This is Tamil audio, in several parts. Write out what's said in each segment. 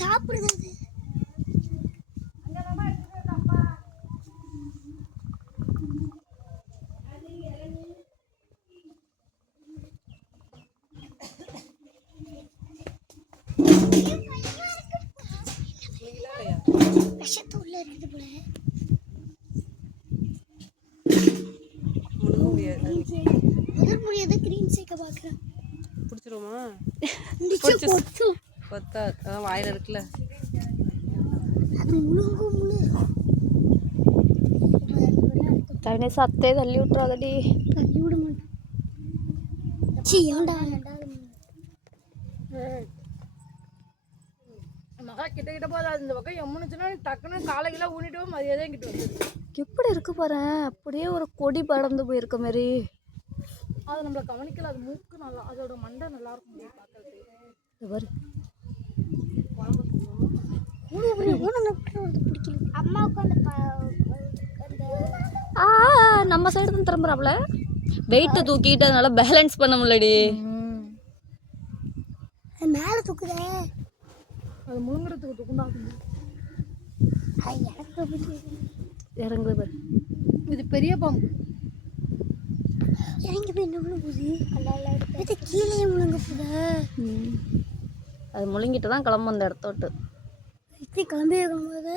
சாப்பிடுறது விஷத்தூள்ல இருக்குது போல. முதல் முறையாக கிரீன் சேர்க்க பார்க்குறேன். பிடிச்சிருமா? கொத்தா அதான் வாயில் இருக்குல்ல. அது முழுங்கு முழு தவணை சத்தே தள்ளி விட்டுறாதடி. தள்ளி விட மாட்டேன். சி ஏன்டா மகா கிட்ட போதாது. இந்த பக்கம் எம்முனுச்சுன்னா டக்குன்னு காலைக்கெல்லாம் ஊனிட்டு மதியாதே கிட்ட வந்து எப்படி இருக்கு பாரு, அப்படியே ஒரு கொடி படர்ந்து போயிருக்க மாதிரி. அது நம்மளை கவனிக்கல. அது மூக்கு நல்லா, அதோட மண்டை நல்லா இருக்கும் பார்க்கறதுக்கு. அம்மாவுக்கு நம்ம சைடு தான் திரும்புறாப்ல. வெயிட்டை தூக்கிட்டு அதனால பேலன்ஸ் பண்ண முடியலடி. மேலே தூக்குதே. அது முழுங்குறதுக்கு தூக்குண்டாகும். இறங்குது பாரு. இது பெரிய பாம்பு. இறங்கி போய் என்ன போகுது? இது கீழே முழுங்க போதா? அது முழுங்கிட்டு தான் கிளம்பும் அந்த இடத்த விட்டு. இப்படி கிளம்பி இருக்கும்போது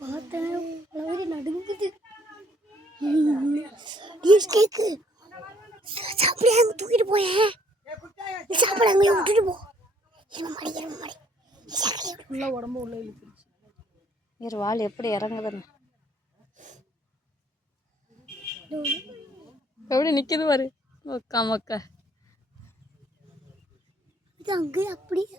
பார்த்தேன் நடுங்குது. கேக்கு சாப்பிட தூக்கிட்டு போயேன். சாப்பிட அங்கே விட்டுட்டு போ. உள்ள உடம்பு உள்ள இழுத்துருச்சு. வேறு வால் எப்படி இறங்குதுன்னு எப்படி நிற்கிது பாரு. மக்கா மக்கா இது அங்கே அப்படியே